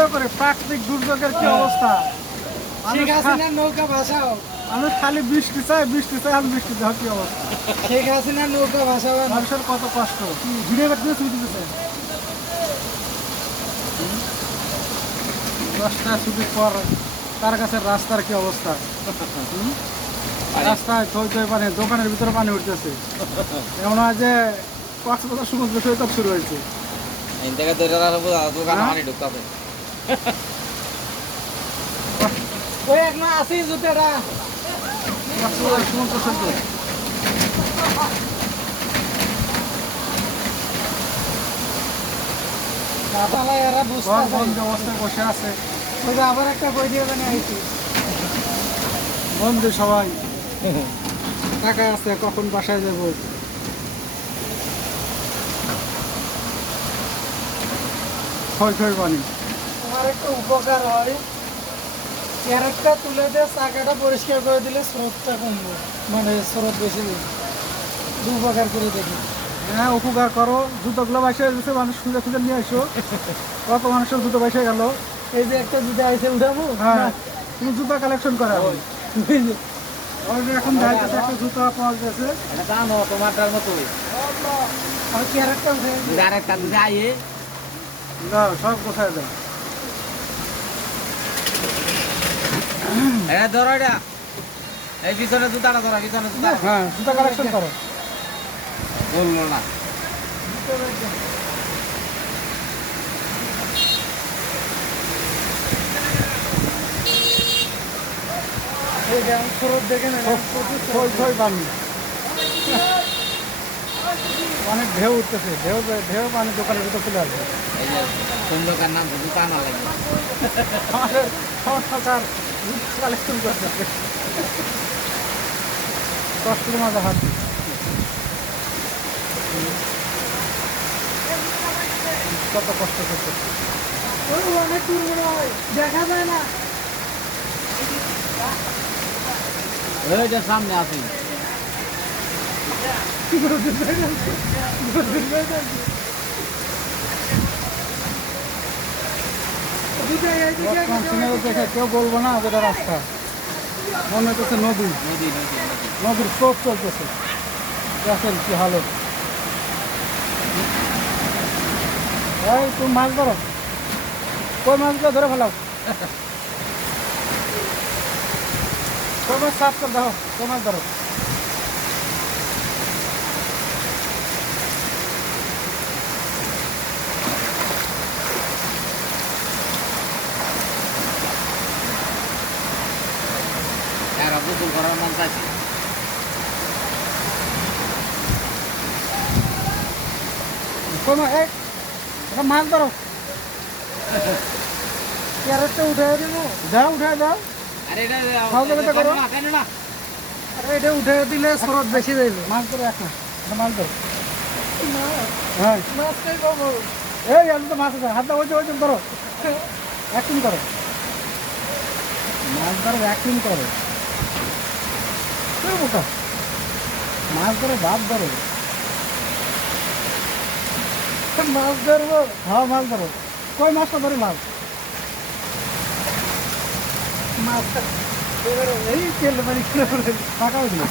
Video করে প্রাকৃতিক দুর্যোগের কি অবস্থা। শেখ হাসিনার নৌকা ভাসাও। আমি খালি বৃষ্টি চাই আর বৃষ্টি চাই, কি অবস্থা। শেখ হাসিনার নৌকা ভাসাও। মানুষের কত কষ্ট। ভিডিও করতে ছুটি দিতেছে 10টা ছুটির পর তার কাছে রাস্তার কি অবস্থা। রাস্তায় থই থই পানি, দোকানের ভিতরে পানি উঠতেছে। এমন হয় যে কক্সবাজার সমুদ্র সৈকত শুরু হয়েছে। ওই এখন আসি জুতেরা কক্সবাজার সমুদ্র সৈকত। এরা বুঝতে অবস্থায় বসে আছে, আবার একটা বই দিয়ে জানি আইছি বন্ধু সবাই টাকা আছে, কখন বাসায় যাব। খই খই পানি। তোমার একটা উপকার হয়, ক্যারেটটা তুলে দিয়ে চাকাটা পরিষ্কার করে দিলে স্রোতটা কমবে, মানে স্রোত বেশি দিবে। উপকার করে দেখি। হ্যাঁ, উপকার করো। জুতোগুলো বাইসে গেছে, মানুষ খুঁজে খুঁজে নিয়ে আসো। কত মানুষের জুতো বাইসে গেল। এই যে একটা জুতো আইসে উঠাবো। হ্যাঁ, তুমি জুতো কালেকশন করা এখন। এখন যাইতেছে একটা জুতো পাওয়া গেছে। জানো তোমারটার মতোই ক্যারেটটা উঠে আরেকটা আইয়ে দাও, সব কোথায় দাও। এটা ধরো, এটা এই পিছনে জুতাটা ধরো, পিছনে জুতা হ্যাঁ, জুতো কালেকশন করো। বললো না স্রোত দেখে না খই খই পানি। অনেক ঢেউ উঠতেছে, ঢেউ ঢেউ পানি দোকানের ভিতরে চলে আসবে। এই যে সুন্দরকার নাম জুতা না লাগে আমাদের সরকার কালেকশন করতেছে। কষ্টের মাঝে হাত কত কষ্ট করতেছে। অনেক দূর মনে হয়, দেখা যায় না। ওই যে সামনে আছি দেখে কেউ বলবো না যেটা রাস্তা, মনে হচ্ছে নদী। নদী নদী নদী নদীর স্রোত চলতেছে। দেখেন কি হালত। এই তুমি মাছ ধরো, কই মাছগুলো ধরে ফেলাও। কই মাছ সাফ করে দাও, কই মাছ ধরো। এরা গোসল করার মন চাইছে কই মাছ, এই একটা মাছ ধরো। ক্যারেটটা উঠে দেবো। দাও, উঠে দাও। আরে এটা সহযোগিতা করো। কেন না আরে এটা উঠে দিলে স্রোত বেশি দেবে। মাছ ধরো, একটা একটা মাছ ধরো। হ্যাঁ, মাছটাই পাবো। এই আমি তো মাছ আছে, হাত দাও, ওই যে ধরো, অ্যাক্টিং করো। মাছ ধরো, অ্যাক্টিং করো। কেউ বোকা, মাছ ধরো, বাদ ধরো। মাছ ধরবো। হ্যাঁ, মাছ ধরো। কই মাছটা ধরি মাছ। মাছটা এই তেল পানি ফাঁকা হয়েছিল।